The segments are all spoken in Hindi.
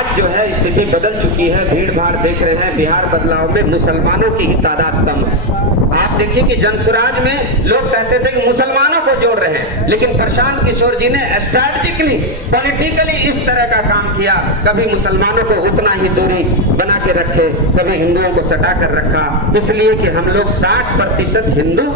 आज जो है स्थिति बदल चुकी है। भीड़ भाड़ देख रहे हैं, बिहार बदलाव में मुसलमानों की ही तादाद कम है। आप देखिए कि जनसुराज में लोग कहते थे कि मुसलमानों को जोड़ रहे हैं, लेकिन प्रशांत किशोर जी ने स्ट्रैटेजिकली पॉलिटिकली इस तरह का काम किया। कभी मुसलमानों को उतना ही दूरी बना के रखे, कभी हिंदुओं को सटा कर रखा, इसलिए कि हम लोग 60% हिंदू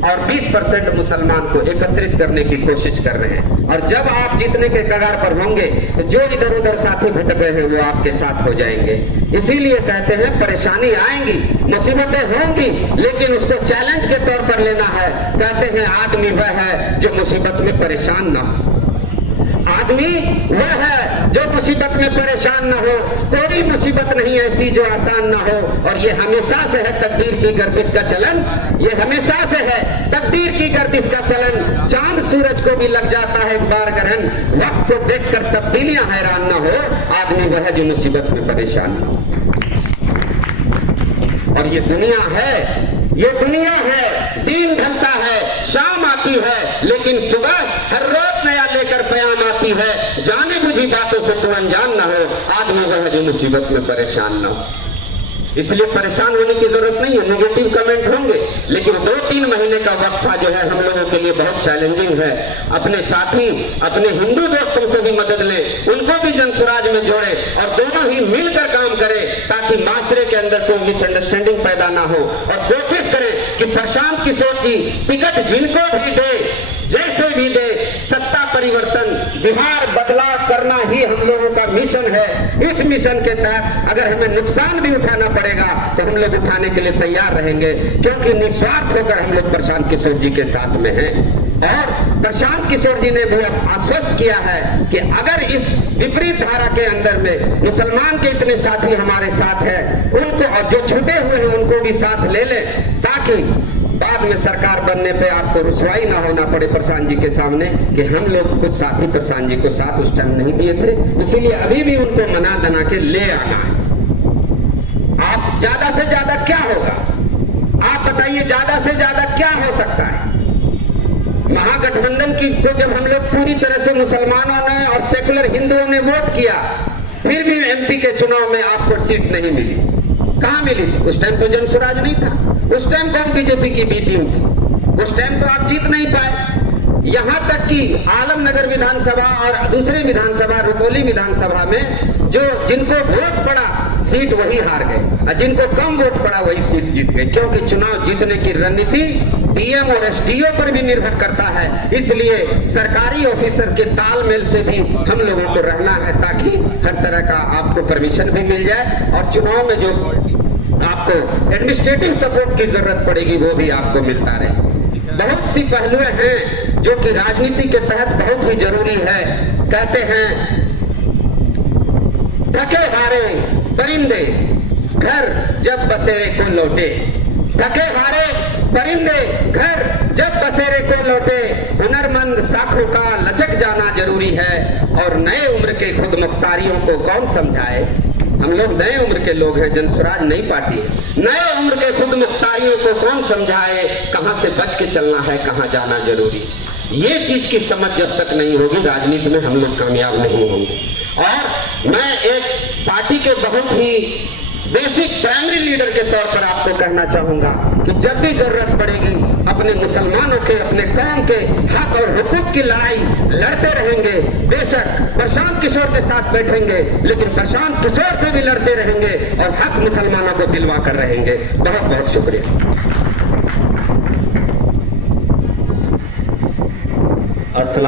और 20% मुसलमान को एकत्रित करने की कोशिश कर रहे हैं। और जब आप जीतने के कगार पर होंगे तो जो इधर उधर साथी भटक रहे हैं वो आपके साथ हो जाएंगे। इसीलिए कहते हैं परेशानी आएंगी, मुसीबतें होंगी, लेकिन उसको चैलेंज के तौर पर लेना है। कहते हैं आदमी वह है जो मुसीबत में परेशान ना हो। आदमी वह है जो मुसीबत में परेशान न हो। कोई मुसीबत नहीं ऐसी जो आसान न हो। और ये हमेशा से है तकदीर की गर्दिश का चलन, ये हमेशा से है तकदीर की गर्दिश का चलन। चांद सूरज को भी लग जाता है एक बार ग्रहण, वक्त को देखकर तब्दीलियां हैरान न हो। आदमी वह है जो मुसीबत में परेशान न हो। और ये दुनिया है, ये दुनिया है, दिन ढलता है, शाम आती है, लेकिन सुबह हर रोज नया लेकर प्याम आती है। जाने बुझी बातों से तो अनजान ना हो। आदमी वह है जो मुसीबत में परेशान ना हो। इसलिए परेशान होने की जरूरत नहीं है। नेगेटिव कमेंट होंगे, लेकिन 2-3 महीने का वक्फा जो है हम लोगों के लिए बहुत चैलेंजिंग है। अपने साथी, अपने हिंदू दोस्तों से भी मदद लें, उनको भी जनसुराज में जोड़े और दोनों ही मिलकर काम करें, ताकि माशरे के अंदर कोई मिसअंडरस्टैंडिंग पैदा ना हो। और कोशिश करें कि प्रशांत किशोर जी टिकट जिनको भी दे, जैसे भी दे, सत्ता परिवर्तन, बिहार बदलाव करना ही हम लोगों का मिशन है। इस मिशन के तहत अगर हमें नुकसान भी उठाना पड़ेगा तो हम लोग उठाने के लिए तैयार रहेंगे, क्योंकि निस्वार्थ होकर हम लोग प्रशांत किशोर जी के साथ में हैं। और प्रशांत किशोर जी ने भी आश्वस्त किया है कि अगर इस विपरीत धारा के अंदर में मुसलमान के इतने साथी हमारे साथ हैं, उनको और जो छूटे हुए हैं उनको भी साथ ले लें, ताकि बाद में सरकार बनने पे आपको रुसवाई ना होना पड़े प्रशांत जी के सामने कि हम लोग कुछ साथी प्रशांत जी को साथ उस टाइम नहीं दिए थे, इसीलिए अभी भी उनको मना दना के ले आना है। आप ज्यादा से ज्यादा क्या होगा, आप बताइए, ज्यादा से ज्यादा क्या हो सकता है? महागठबंधन की को जब हम लोग पूरी तरह से मुसलमानों ने और सेकुलर हिंदुओं ने वोट किया, फिर भी एमपी के चुनाव में आपको सीट नहीं मिली। कहां मिली थी? उस टाइम तो जनसुराज नहीं था, उस टाइम कौन बीजेपी की बी टीम थी, उस टाइम तो आप जीत नहीं पाए। यहां तक कि आलमनगर विधानसभा और दूसरे विधानसभा, रुपौली विधानसभा में जो जिनको वोट पड़ा सीट वही हार गए, और जिनको कम वोट पड़ा वही सीट जीत गए। क्योंकि चुनाव जीतने की रणनीति डीएम और एसडीओ पर भी निर्भर करता है। इसलिए सरकारी ऑफिसर के तालमेल से भी हम लोगों को रहना है, ताकि हर तरह का आपको परमिशन भी मिल जाए और चुनाव में जो आपको एडमिनिस्ट्रेटिव सपोर्ट की जरूरत पड़ेगी वो भी आपको मिलता रहे। बहुत सी पहलुएं हैं जो कि राजनीति के तहत बहुत ही जरूरी है। कहते हैं थके हारे परिंदे घर जब बसेरे को लौटे, थके हारे परिंदे घर जब बसेरे को लौटे। हुनरमंद साखों का लचक जाना जरूरी है, और नए उम्र के खुद मुख्तारियों को कौन समझाए। हम लोग नए उम्र के लोग हैं, जनसुराज नई पार्टी है। नए उम्र के खुद मुख्तारियों को कौन समझाए, कहां से बच के चलना है, कहां जाना जरूरी। ये चीज की समझ जब तक नहीं होगी, राजनीति में हम लोग कामयाब नहीं होंगे। और मैं एक पार्टी के बहुत ही बेसिक प्राइमरी लीडर के तौर पर आपको कहना चाहूंगा कि जब भी जरूरत पड़ेगी अपने मुसलमानों के, अपने कौम के हक और हुकूक की लड़ाई लड़ते रहेंगे। बेशक प्रशांत किशोर के साथ बैठेंगे, लेकिन प्रशांत किशोर से भी लड़ते रहेंगे और हक मुसलमानों को दिलवा कर रहेंगे। बहुत बहुत शुक्रिया।